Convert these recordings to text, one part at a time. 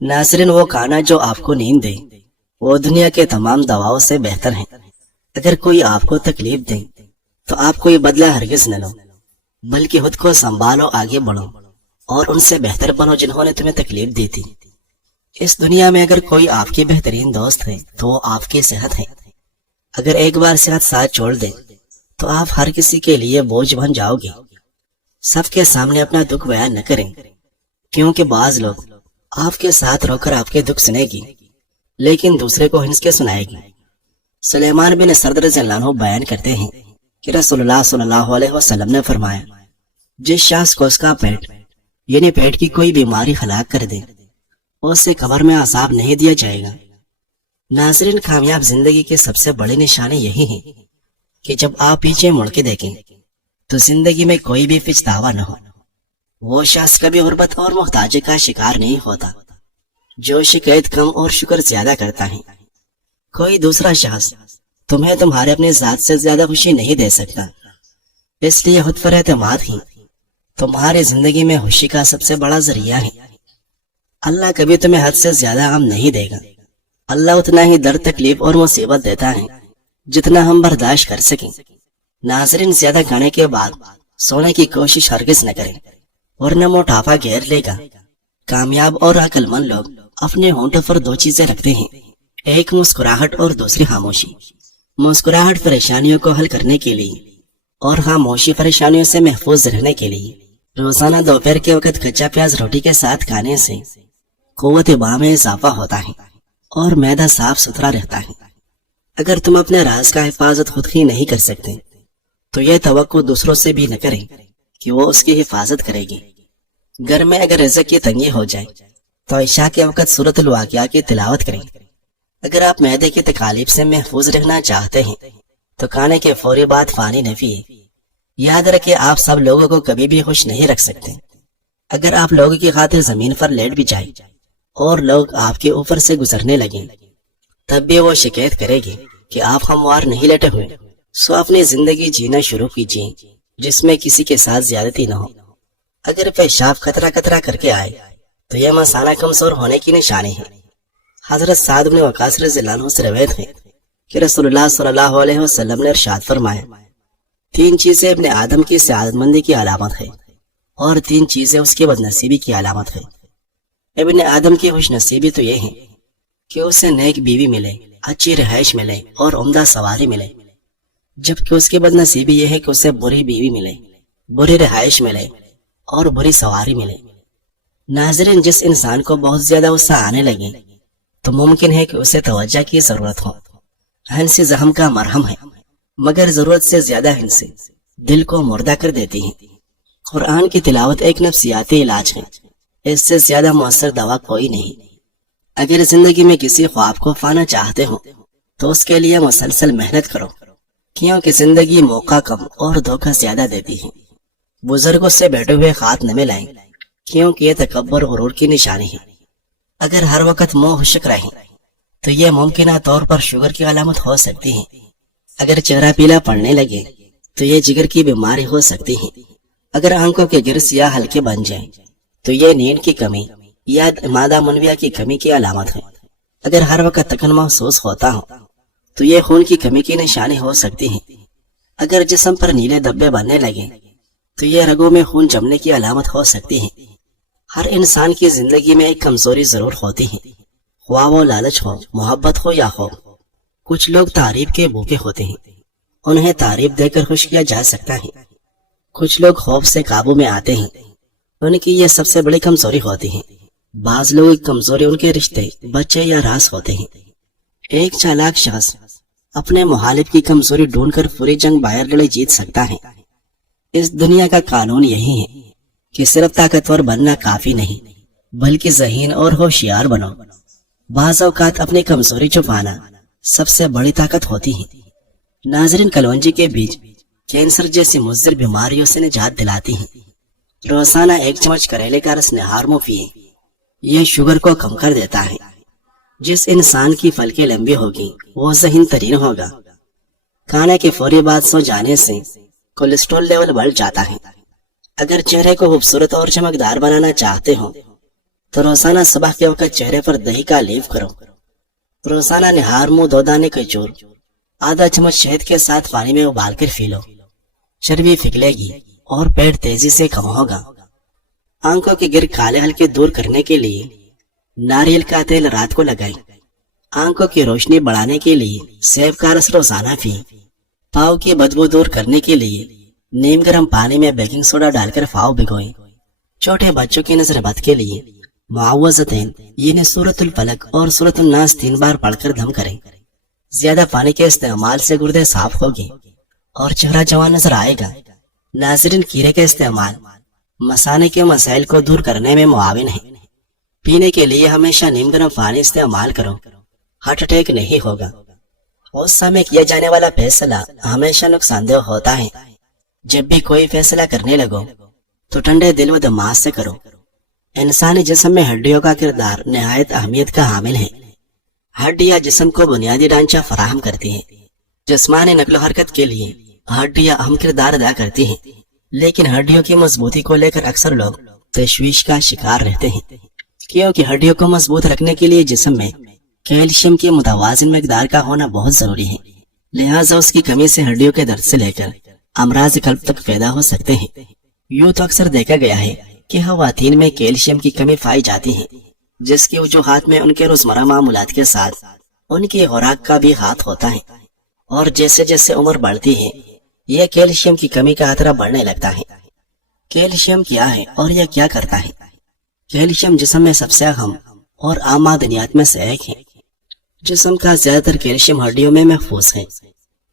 नाज़रीन, वो खाना जो आपको नींद दे वो दुनिया के तमाम दवाओं से बेहतर है। अगर कोई आपको तकलीफ दे तो आप कोई बदला हरगिज न लो, बल्कि खुद को संभालो, आगे बढ़ो और उनसे बेहतर बनो जिन्होंने तुम्हें तकलीफ दी थी। इस दुनिया में अगर कोई आपकी बेहतरीन दोस्त है तो वो आपकी सेहत है। अगर एक बार सेहत साथ छोड़ दे तो आप हर किसी के लिए बोझ बन जाओगे। सबके सामने अपना दुख बयान न करें, क्योंकि बाज लोग आपके साथ रोकर आपके दुख सुनेगी लेकिन दूसरे को हिंस के सुनाएगी। सुलेमान बिन सरद रज़ियल्लाहु अन्हु बयान करते हैं कि रसूलुल्लाह सल्लल्लाहु अलैहि वसल्लम ने फरमाया, जिस शख्स को उसका पेट यानी पेट की कोई बीमारी हलाक कर दे उसे कब्र में अज़ाब नहीं दिया जाएगा। नाज़रीन, कामयाब जिंदगी की सबसे बड़ी निशानी यही है कि जब आप पीछे मुड़ के देखें तो जिंदगी में कोई भी पछतावा न हो। वो शख्स कभी गुर्बत और मुहताजी का शिकार नहीं होता जो शिकायत कम और शुक्र ज्यादा करता है। कोई दूसरा शख्स तुम्हें तुम्हारे अपने जात से ज्यादा खुशी नहीं दे सकता, इसलिए खुद पर एतमाद ही तुम्हारी जिंदगी में खुशी का सबसे बड़ा जरिया है। अल्लाह कभी तुम्हें हद से ज्यादा गम नहीं देगा। अल्लाह उतना ही दर्द, तकलीफ और मुसीबत देता है जितना हम बर्दाश्त कर सकें। नाज़रीन, ज्यादा खाने के बाद सोने की कोशिश हरगिज न करें वरना मोटापा घेर लेगा। कामयाब और अक्लमंद लोग अपने होंठों पर दो चीजें रखते हैं, एक मुस्कुराहट और दूसरी खामोशी। मुस्कुराहट परेशानियों को हल करने के लिए और खामोशी परेशानियों से महफूज रहने के लिए। रोजाना दोपहर के वक्त कच्चा प्याज रोटी के साथ खाने से कुव्वत बा में इजाफा होता है और मैदा साफ सुथरा रहता है। अगर तुम अपने राज का हिफाजत खुद ही नहीं कर सकते तो यह तवक्को दूसरों से भी न करें कि वो उसकी हिफाजत करेगी। घर में अगर रिज़्क़ की तंगी हो जाए तो इशा के वक्त सूरतुल वाक़िया की तिलावत करें। अगर आप मैदे की तकालीफ से महफूज रहना चाहते हैं तो खाने के फौरी बाद पानी न पिए। याद रखें, आप सब लोगों को कभी भी खुश नहीं रख सकते। अगर आप लोगों की खातिर जमीन पर लेट भी जाए और लोग आपके ऊपर से गुजरने लगे तब भी वो शिकायत करेगी कि आप हमवार नहीं लेटे हुए। सो अपनी जिंदगी जीना शुरू कीजिए जिसमें किसी के साथ ज्यादती न हो। अगर पेशाब खतरा खतरा करके आए तो यह मसाना कमजोर होने की निशानी है। हजरत साद बिन वकास रज़ियल्लाहु अन्हु से रवायत है कि रसूलुल्लाह सल्लल्लाहु अलैहि वसल्लम ने इरशाद फरमाया, 3 चीजें अपने आदम की सआदतमंदी की अलामत है और 3 चीजें उसकी बदनसीबी की अलामत है। इब्ने आदम की खुशनसीबी तो ये है कि उसे नेक बीवी मिले, अच्छी रिहाइश मिले और उम्दा सवारी मिले, जबकि उसकी बदनसीबी यह है कि उसे बुरी बीवी मिले, बुरी रिहाइश मिले और बुरी सवारी मिले। नाज़रीन, जिस इंसान को बहुत ज्यादा गुस्सा आने लगे तो मुमकिन है कि उसे तवज्जो की जरूरत हो। हंसी जख्म का मरहम है, मगर जरूरत से ज्यादा हंसी दिल को मुर्दा कर देती है। कुरान की तिलावत एक नफ्सियाती इलाज है, इससे ज्यादा मुअस्सर दवा कोई नहीं। अगर जिंदगी में किसी ख्वाब को पाना चाहते हो तो उसके लिए मुसलसल मेहनत करो, क्योंकि जिंदगी मौका कम और धोखा ज्यादा देती है। बुजुर्गों से बैठे हुए हाथ न मिलाएं, क्योंकि ये तकब्बर गुरूर की निशानी है। अगर हर वक्त मुंह खुश्क रहे तो ये मुमकिन तौर पर शुगर की अलामत हो सकती है। अगर चेहरा पीला पड़ने लगे तो ये जिगर की बीमारी हो सकती है। अगर आंखों के गिर्स या हल्के बन जाए तो ये नींद की कमी या मादा मुनविया की कमी की अलामत है। अगर हर वक्त थकन महसूस होता हो तो ये खून की कमी की निशानी हो सकती है। अगर जिस्म पर नीले धब्बे बनने लगे तो ये रगों में खून जमने की अलामत हो सकती है। हर इंसान की जिंदगी में एक कमजोरी जरूर होती है, ख्वाह वो लालच हो, मोहब्बत हो या खौफ। कुछ लोग तारीफ के भूखे होते हैं, उन्हें तारीफ देकर खुश किया जा सकता है। कुछ लोग खौफ से काबू में आते हैं, उनकी यह सबसे बड़ी कमजोरी होती है। बाज लोगों की कमजोरी उनके रिश्ते, बच्चे या रास होते हैं। एक चालाक शख्स अपने मुहालिफ की कमजोरी ढूंढकर पूरी जंग बाहर लड़े जीत सकता है। इस दुनिया का कानून यही है कि सिर्फ ताकतवर बनना काफी नहीं, बल्कि ज़हीन और होशियार बनो। बाज़ औक़ात अपनी कमजोरी छुपाना सबसे बड़ी ताकत होती है। नाज़रीन, कलवंजी के बीज कैंसर जैसी मुज़र बीमारियों से निजात दिलाती हैं। रोजाना 1 चम्मच करेले का रस निहार मुंह पिए, यह शुगर को कम कर देता है। जिस इंसान की फलकें लंबी होगी वो ज़हीन तरीन होगा। खाने के फौरी बाद सो जाने से कोलेस्ट्रॉल लेवल बढ़ जाता है। अगर चेहरे को खूबसूरत और चमकदार बनाना चाहते हो تو روزانہ صبح کے وقت چہرے پر دہی کا لیپ کرو۔ روزانہ نہار منہ 2 دانے کے چور آدھا چمچ شہد کے ساتھ پانی میں ابال کر پی لو۔ چربی پگھلے گی اور پیٹ تیزی سے کم ہوگا۔ آنکھوں کے گر کالے ہلکے دور کرنے کے لیے ناریل کا تیل رات کو لگائیں۔ آنکھوں کی روشنی بڑھانے کے لیے سیب کا رس روزانہ پئیں۔ پاؤں کی بدبو دور کرنے کے لیے نیم گرم پانی میں بیکنگ سوڈا ڈال کر پاؤں بھگوئیں۔ چھوٹے بچوں کی نظر بد کے لیے معوذتین یعنی سورۃ الفلق اور سورۃ الناس 3 بار پڑھ کر دم کریں۔ زیادہ پانی کے استعمال سے گردے صاف ہوگی اور چہرہ جوان نظر آئے گا۔ ناظرین، کیڑے کا استعمال مثانے کے مسائل کو دور کرنے میں معاون ہے۔ پینے کے لیے ہمیشہ نیم گرم پانی استعمال کرو، ہارٹ اٹیک نہیں ہوگا۔ غصہ میں کیا جانے والا فیصلہ ہمیشہ نقصان دہ ہوتا ہے۔ جب بھی کوئی فیصلہ کرنے لگو تو ٹھنڈے دل و دماغ سے کرو۔ انسانی جسم میں ہڈیوں کا کردار نہایت اہمیت کا حامل ہے۔ ہڈیاں جسم کو بنیادی ڈھانچہ فراہم کرتی ہیں۔ جسمانی نقل و حرکت کے لیے ہڈیاں اہم کردار ادا کرتی ہیں، لیکن ہڈیوں کی مضبوطی کو لے کر اکثر لوگ تشویش کا شکار رہتے ہیں، کیونکہ ہڈیوں کو مضبوط رکھنے کے لیے جسم میں کیلشیم کی متوازن مقدار کا ہونا بہت ضروری ہے۔ لہٰذا اس کی کمی سے ہڈیوں کے درد سے لے کر امراض قلب تک پیدا ہو سکتے ہیں۔ یوں تو اکثر دیکھا گیا ہے کہ خواتین میں کیلشیم کی کمی پائی جاتی ہے، جس کی وجوہات میں ان کے روزمرہ معمولات کے ساتھ ان کی خوراک کا بھی ہاتھ ہوتا ہے، اور جیسے جیسے عمر بڑھتی ہے یہ کیلشیم کی کمی کا خطرہ بڑھنے لگتا ہے۔ کیلشیم کیا ہے اور یہ کیا کرتا ہے؟ کیلشیم جسم میں سب سے اہم اور عام معدنیات میں سے ایک ہے۔ جسم کا زیادہ تر کیلشیم ہڈیوں میں محفوظ ہے،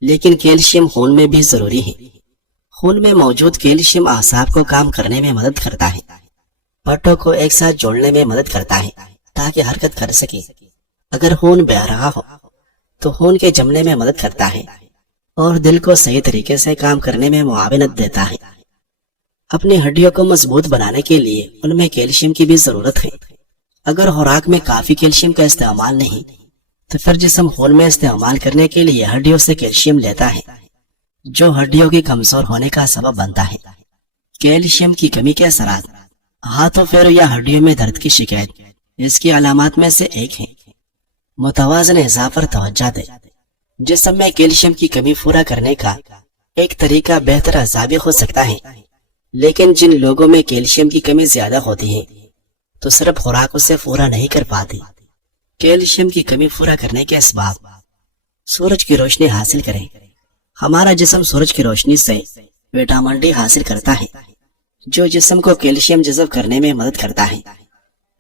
لیکن کیلشیم خون میں بھی ضروری ہے۔ خون میں موجود کیلشیم اعصاب کو کام کرنے میں مدد کرتا ہے، پٹوں کو ایک ساتھ جوڑنے میں مدد کرتا ہے تاکہ حرکت کر سکے۔ اگر خون بہہ رہا ہو تو خون کے جمنے میں مدد کرتا ہے اور دل کو صحیح طریقے سے کام کرنے میں معاونت دیتا ہے۔ اپنی ہڈیوں کو مضبوط بنانے کے لیے ان میں کیلشیم کی بھی ضرورت ہے۔ اگر خوراک میں کافی کیلشیم کا استعمال نہیں تو پھر جسم خون میں استعمال کرنے کے لیے ہڈیوں سے کیلشیم لیتا ہے، جو ہڈیوں کی کمزور ہونے کا سبب بنتا ہے۔ کیلشیم کی کمی کے اثرات ہاتھوں پیروں یا ہڈیوں میں درد کی شکایت اس کی علامات میں سے ایک ہے۔ متوازن غذا پر توجہ دے۔ جسم میں کیلشیم کی کمی پورا کرنے کا ایک طریقہ بہتر غذا بھی ہو سکتا ہے، لیکن جن لوگوں میں کیلشیم کی کمی زیادہ ہوتی ہے تو صرف خوراک اسے پورا نہیں کر پاتی۔ کیلشیم کی کمی پورا کرنے کے اسباب: سورج کی روشنی حاصل کریں۔ ہمارا جسم سورج کی روشنی سے وٹامن ڈی حاصل کرتا ہے، جو جسم کو کیلشیم جذب کرنے میں مدد کرتا ہے۔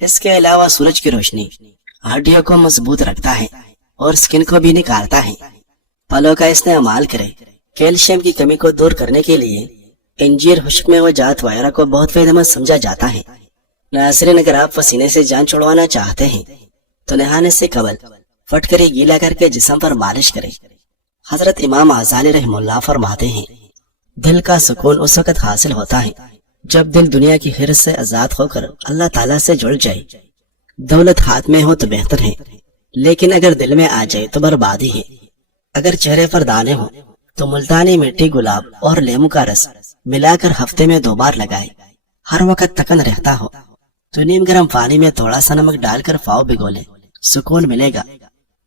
اس کے علاوہ سورج کی روشنی ہڈیوں کو مضبوط رکھتا ہے اور سکن کو بھی نکھارتا ہے۔ پھلوں کا استعمال کریں۔ کیلشیم کی کمی کو دور کرنے کے لیے انجیر، خشک میوجات وغیرہ کو بہت فائدہ مند سمجھا جاتا ہے۔ ناظرین، اگر آپ پسینے سے جان چھڑوانا چاہتے ہیں تو نہانے سے قبل فٹکری گیلا کر کے جسم پر مالش کریں۔ حضرت امام غزالی رحمہ اللہ فرماتے ہیں، دل کا سکون اس وقت حاصل ہوتا ہے جب دل دنیا کی خیرت سے آزاد ہو کر اللہ تعالیٰ سے جڑ جائے۔ دولت ہاتھ میں ہو تو بہتر ہے، لیکن اگر دل میں آ جائے تو بربادی ہے۔ اگر چہرے پر دانے ہو تو ملتانی مٹی، گلاب اور لیمو کا رس ملا کر ہفتے میں 2 بار لگائے۔ ہر وقت تکن رہتا ہو تو نیم گرم پانی میں تھوڑا سا نمک ڈال کر پاؤں بھگو لے، سکون ملے گا۔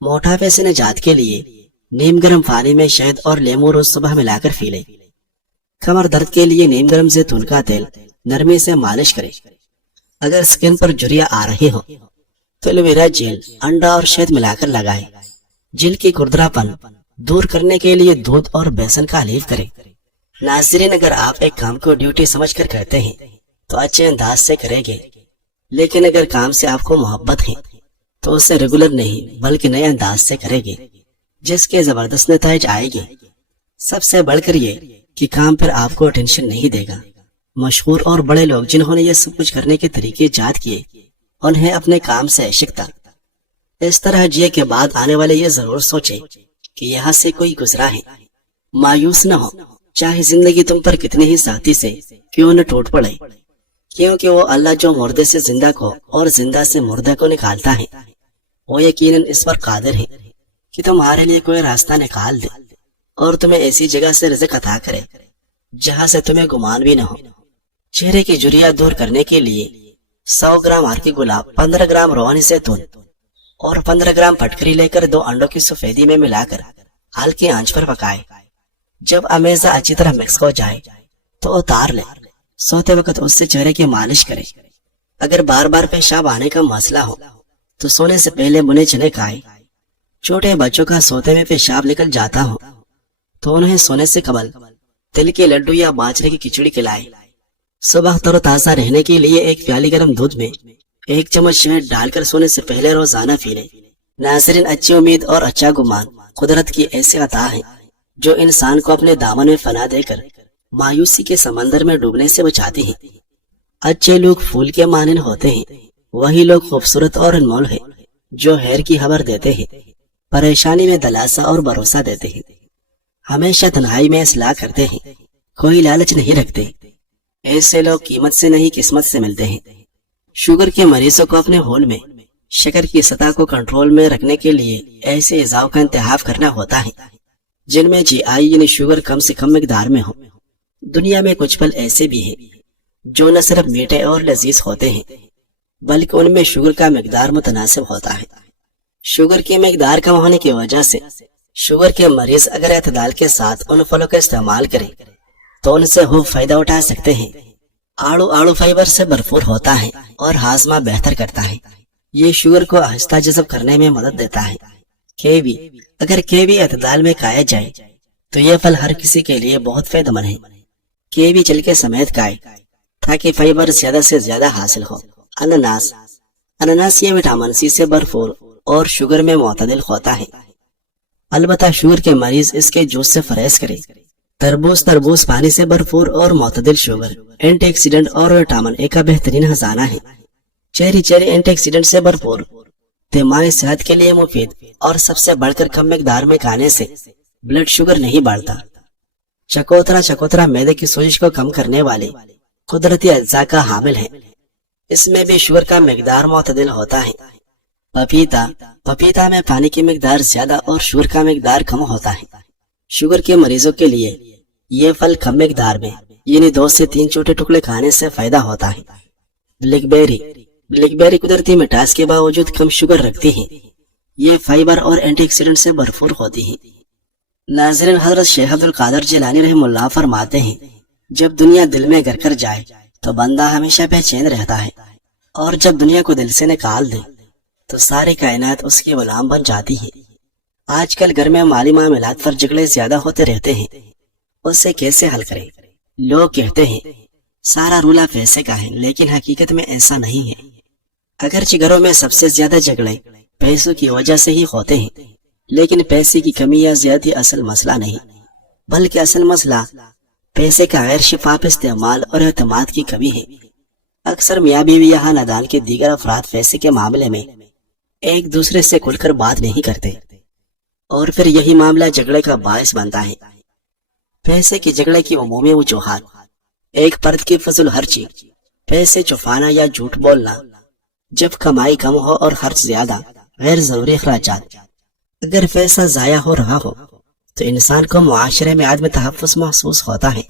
موٹاپے سے نجات کے لیے نیم گرم پانی میں شہد اور لیمو روز صبح ملا کر پی لے۔ کمر درد کے لیے نیم گرم زیتون کا تیل نرمی سے مالش کرے۔ اگر سکن پر جھریاں آ رہی ہو تو ایلوویرا جیل، انڈا اور شہد ملا کر لگائے۔ جلد کی کھردرا پن دور کرنے کے لیے دودھ اور بیسن کا حلیف کرے۔ ناظرین، اگر آپ ایک کام کو ڈیوٹی سمجھ کر کرتے ہیں تو اچھے انداز سے کریں گے، لیکن اگر کام سے آپ کو محبت ہے تو اسے ریگولر نہیں بلکہ نئے انداز سے کریں گے، جس کے زبردست نتائج آئے گے۔ سب سے بڑھ کر یہ کہ کام پر آپ کو ٹینشن نہیں دے گا۔ مشہور اور بڑے لوگ جنہوں نے یہ سب کچھ کرنے کے طریقے ایجاد کیے، انہیں اپنے کام سے عشق تھا۔ اس طرح جیے کے بعد آنے والے یہ ضرور سوچے کہ یہاں سے کوئی گزرا ہے۔ مایوس نہ ہو، چاہے زندگی تم پر کتنی ہی سختی سے کیوں نہ ٹوٹ پڑے، کیونکہ وہ اللہ جو مردے سے زندہ کو اور زندہ سے مردہ کو نکالتا ہے، وہ یقیناً اس پر قادر ہے کہ تمہارے لیے کوئی راستہ نکال دے اور تمہیں ایسی جگہ سے رزق عطا کرے جہاں سے تمہیں گمان بھی نہ ہو۔ چہرے کی جھریاں دور کرنے کے لیے 100 ग्राम हरकी गुलाब, 15 ग्राम रोहनी जैतून और 15 ग्राम फटकरी लेकर 2 अंडों की सफेदी में मिलाकर हल्की आंच पर पकाए। जब अमेजा अच्छी तरह मिक्स हो जाए तो उतार ले। सोते वक्त उससे चेहरे की मालिश करें। अगर बार बार पेशाब आने का मसला हो तो सोने से पहले बुने चने खाएं। छोटे बच्चों का सोते में पेशाब निकल जाता हो तो उन्हें सोने से कबल तिल के लड्डू या बाजरे की खिचड़ी खिलाएं। सुबह तरोताजा रहने के लिए 1 प्याली गर्म दूध में 1 चम्मच शहद डालकर सोने से पहले रोजाना पी लें। नाज़रीन, अच्छी उम्मीद और अच्छा गुमान कुदरत की ऐसी अता है जो इंसान को अपने दामन में फना देकर मायूसी के समंदर में डूबने से बचाती है। अच्छे लोग फूल के मानिन होते हैं, वही लोग खूबसूरत और अनमोल है जो खैर की खबर देते हैं, परेशानी में दिलासा और भरोसा देते हैं, हमेशा तन्हाई में इस्लाह करते हैं, कोई लालच नहीं रखते। ऐसे लोग कीमत से नहीं किस्मत से मिलते हैं। शुगर के मरीजों को अपने खून में शक्कर की सतह को कंट्रोल में रखने के लिए ऐसे इजाव का इंतखाब करना होता है जिनमें GI यानी शुगर कम से कम मिकदार में हो। दुनिया में कुछ फल ऐसे भी हैं जो न सिर्फ मीठे और लजीज होते हैं बल्कि उनमें शुगर का मिकदार मुतनासिब होता है। शुगर की मिकदार कम होने की वजह से शुगर के मरीज अगर एतदाल के साथ उन फलों का इस्तेमाल करें तो उनसे खूब फायदा उठा सकते हैं। आड़ू फाइबर से भरपूर होता है और हाजमा बेहतर करता है। ये शुगर को आहिस्ता जज़ब करने में मदद देता है। केवी, अगर केवी एतदाल में खाया जाए तो यह फल हर किसी के लिए बहुत फायदेमंद है। केवी छिलके समेत खाए ताकि फाइबर ज्यादा से ज्यादा हासिल हो। अनानास ये विटामिन C से भरपूर और शुगर में मुतदिल होता है। अलबत्ता शुगर के मरीज इसके जूस से फरेज करें। तरबूज पानी से भरपूर और मुतदिल शुगर, एंटीऑक्सीडेंट और विटामिन A का बेहतरीन खजाना है। चेरी एंटीऑक्सीडेंट से भरपूर, दिमागी सेहत के लिए मुफीद और सबसे बढ़कर कम मिकदार में खाने से ब्लड शुगर नहीं बढ़ता। चकोतरा मैदे की सोजिश को कम करने वाले कुदरती अज्जा का हामिल है। इसमें भी शुगर का मिकदार मुतदिल होता है। पपीता में पानी की मिकदार ज्यादा और शुगर का मिकदार कम होता है। शुगर के मरीजों के लिए ये फल कम मिकदार में यानी 2 से 3 छोटे टुकड़े खाने से फायदा होता है। ब्लैकबेरी कुदरती मिठास के बावजूद कम शुगर रखती है। ये फाइबर और एंटीऑक्सीडेंट से भरपूर होती है। नाज़रीन, हजरत शेख अब्दुल कादिर जिलानी रहमुल्लाह फरमाते हैं, जब दुनिया दिल में घर कर जाए तो बंदा हमेशा बेचैन रहता है और जब दुनिया को दिल से निकाल दे तो सारी कायनात उसकी गुलाम बन जाती है। आजकल घर में माली मामलात पर झगड़े ज्यादा होते रहते हैं, उससे कैसे हल करें? लोग कहते हैं सारा रूला पैसे का है, लेकिन हकीकत में ऐसा नहीं है। अगरचे घरों में सबसे ज्यादा झगड़े पैसों की वजह से ही होते हैं, लेकिन पैसे की कमी या ज्यादा असल मसला नहीं, बल्कि असल मसला पैसे का गैर शिफाफ इस्तेमाल और एतमाद की कमी है। अक्सर मियाँ बीवी या खानदान के दीगर अफराद पैसे के मामले में एक दूसरे से खुलकर बात नहीं करते और फिर यही मामला झगड़े का बायस बनता है। पैसे की झगड़े की उमूमी वजूहात: एक फर्द की फजूल खर्ची, पैसे छुपाना या झूठ बोलना, जब कमाई कम हो और खर्च ज्यादा, गैर जरूरी अखराजात। अगर पैसा जाया हो रहा हो तो इंसान को मुआशरे में आदमी तहफ़्फ़ुज़ महसूस होता है,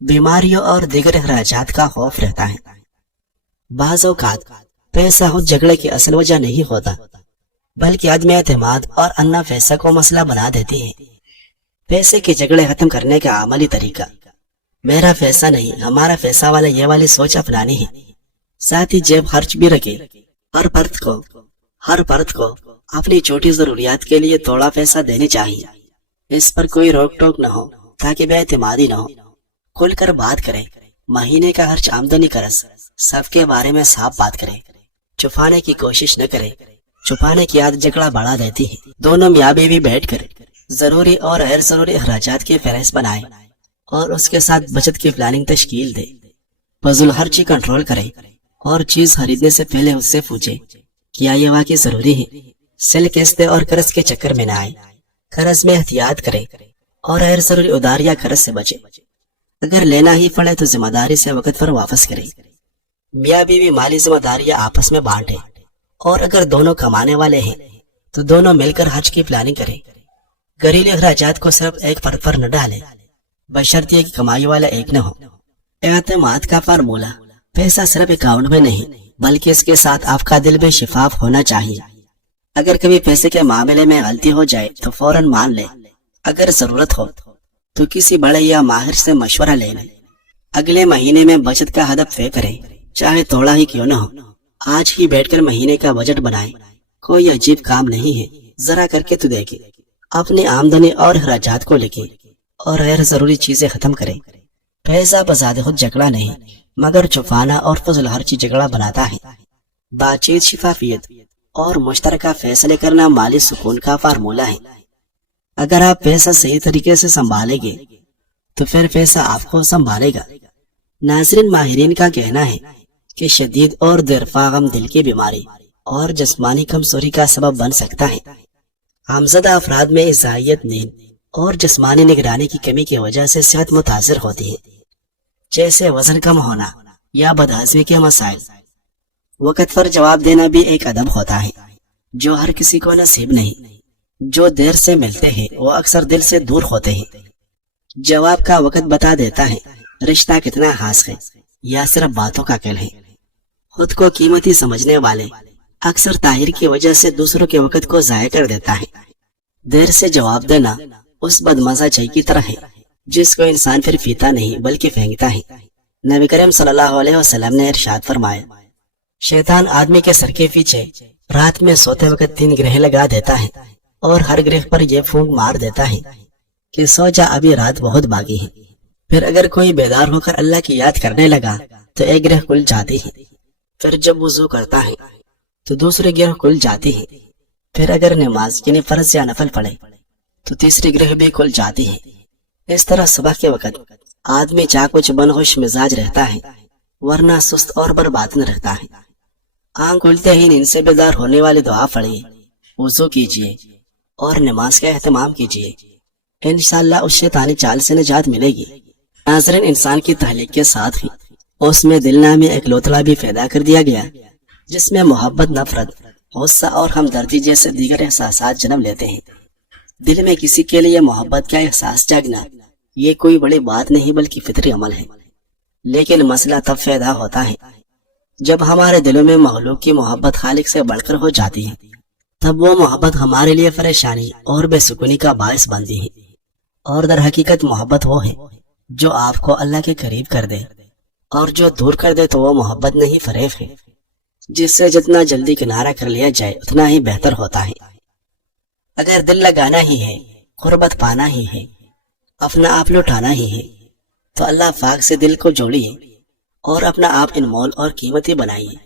बीमारियों और दीगर अखराजात का खौफ रहता है। बाज़ औक़ात पैसा खुद झगड़े की असल वजह नहीं होता, बल्कि आदमी एतमाद और अन्ना पैसा को मसला बना देती है। पैसे के झगड़े खत्म करने का अमली तरीका: मेरा पैसा नहीं, हमारा पैसा वाला ये वाली सोच अपनानी है। साथ ही जेब खर्च भी रखे। हर फर्द को अपनी छोटी जरूरियात के लिए थोड़ा पैसा देनी चाहिए। इस पर कोई रोक टोक न हो ताकि बेएतमादी न हो। खुलकर बात करें। महीने का खर्च, आमदनी, कर्ज सबके बारे में साफ बात करें। छुपाने की कोशिश न करें। छुपाने की आदत झगड़ा बढ़ा देती है। दोनों मियाँ बीवी बैठकर जरूरी और गैर जरूरी अखराजात की फहरिस्त बनाएं और उसके साथ बचत की प्लानिंग तश्कील दे। फजूल खर्ची कंट्रोल करें और चीज खरीदने से पहले उससे पूछे क्या ये वाकई जरूरी है। सेल किस्ते और कर्ज के चक्कर में न आए। कर्ज में एहतियात करें और गैर जरूरी उधार या कर्ज से बचे। अगर लेना ही पड़े तो जिम्मेदारी से वक्त पर वापस करें। मियाँ बीवी माली जिम्मेदारियां आपस में बांटे और अगर दोनों कमाने वाले हैं तो दोनों मिलकर हज की प्लानिंग करें। घरेलू अखराजात को सिर्फ एक फर्द पर न डालें, बशर्ते कि कमाई वाला एक न हो। एतमाद का फार्मूला: پیسہ صرف اکاؤنٹ میں نہیں بلکہ اس کے ساتھ آپ کا دل بھی شفاف ہونا چاہیے۔ اگر کبھی پیسے کے معاملے میں غلطی ہو جائے تو فوراً مان لے، اگر ضرورت ہو تو کسی بڑے یا ماہر سے مشورہ لے لیں۔ اگلے مہینے میں بچت کا ہدف طے کریں، چاہے تھوڑا ہی کیوں نہ ہو۔ آج ہی بیٹھ کر مہینے کا بجٹ بنائیں، کوئی عجیب کام نہیں ہے، ذرا کر کے تو دیکھیں۔ اپنی آمدنی اور اخراجات کو لکھیں اور غیر ضروری چیزیں ختم کریں۔ پیسہ بذات خود جھگڑا نہیں مگر چھپانا اور فضول خرچی جھگڑا بناتا ہے۔ بات چیت، شفافیت اور مشترکہ فیصلے کرنا مالی سکون کا فارمولہ ہے۔ اگر آپ پیسہ صحیح طریقے سے سنبھالیں گے تو پھر پیسہ آپ کو سنبھالے گا۔ ناظرین، ماہرین کا کہنا ہے کہ شدید اور دیرپا غم دل کی بیماری اور جسمانی کمزوری کا سبب بن سکتا ہے۔ غمزدہ افراد میں اضاحیت، نیند اور جسمانی نگرانی کی کمی کی وجہ سے صحت متاثر ہوتی ہے، جیسے وزن کم ہونا یا بدہضمی کے مسائل۔ وقت پر جواب دینا بھی ایک ادب ہوتا ہے جو ہر کسی کو نصیب نہیں۔ جو دیر سے ملتے ہیں وہ اکثر دل سے دور ہوتے ہیں۔ جواب کا وقت بتا دیتا ہے رشتہ کتنا خاص ہے یا صرف باتوں کا کھیل ہے۔ خود کو قیمتی سمجھنے والے اکثر تاخیر کی وجہ سے دوسروں کے وقت کو ضائع کر دیتا ہے۔ دیر سے جواب دینا اس بدمزہ چائے کی طرح ہے جس کو انسان پھر پیتا نہیں بلکہ پھینکتا ہے۔ نبی کریم صلی اللہ علیہ وسلم نے ارشاد فرمایا، شیطان آدمی کے سر کے پیچھے رات میں سوتے وقت 3 گرہ لگا دیتا ہے اور ہر گرہ پر یہ پھونک مار دیتا ہے کہ سو جا، ابھی رات بہت باقی ہے۔ پھر اگر کوئی بیدار ہو کر اللہ کی یاد کرنے لگا تو ایک گرہ کھل جاتی ہے، پھر جب وضو کرتا ہے تو دوسری گرہ کھل جاتی ہے، پھر اگر نماز یعنی فرض یا نفل پڑھے تو تیسری گرہ بھی کھل جاتی ہے۔ اس طرح صبح کے وقت آدمی چاہ کچھ بن خوش مزاج رہتا ہے ورنہ سست اور بربادن رہتا ہے۔ آنکھ کھلتے ہی نیند سے بیدار ہونے والی دعا پڑھیے، وضو کیجیے اور نماز کا اہتمام کیجیے، انشاءاللہ اس شیطانی چال سے نجات ملے گی۔ ناظرین، انسان کی تخلیق کے ساتھ ہی اس میں دل نامی ایک لوتھڑا بھی پیدا کر دیا گیا جس میں محبت، نفرت، غصہ اور ہمدردی جیسے دیگر احساسات جنم لیتے ہیں۔ دل میں کسی کے لیے محبت کا احساس جاگنا یہ کوئی بڑی بات نہیں بلکہ فطری عمل ہے، لیکن مسئلہ تب پیدا ہوتا ہے جب ہمارے دلوں میں مخلوق کی محبت خالق سے بڑھ کر ہو جاتی ہے۔ تب وہ محبت ہمارے لیے پریشانی اور بے سکونی کا باعث بنتی ہے، اور در حقیقت محبت وہ ہے جو آپ کو اللہ کے قریب کر دے، اور جو دور کر دے تو وہ محبت نہیں، فریب ہے، جس سے جتنا جلدی کنارہ کر لیا جائے اتنا ہی بہتر ہوتا ہے۔ اگر دل لگانا ہی ہے، قربت پانا ہی ہے، اپنا آپ لٹانا ہی ہے تو اللہ پاک سے دل کو جوڑیے اور اپنا آپ انمول اور قیمتی بنائیے۔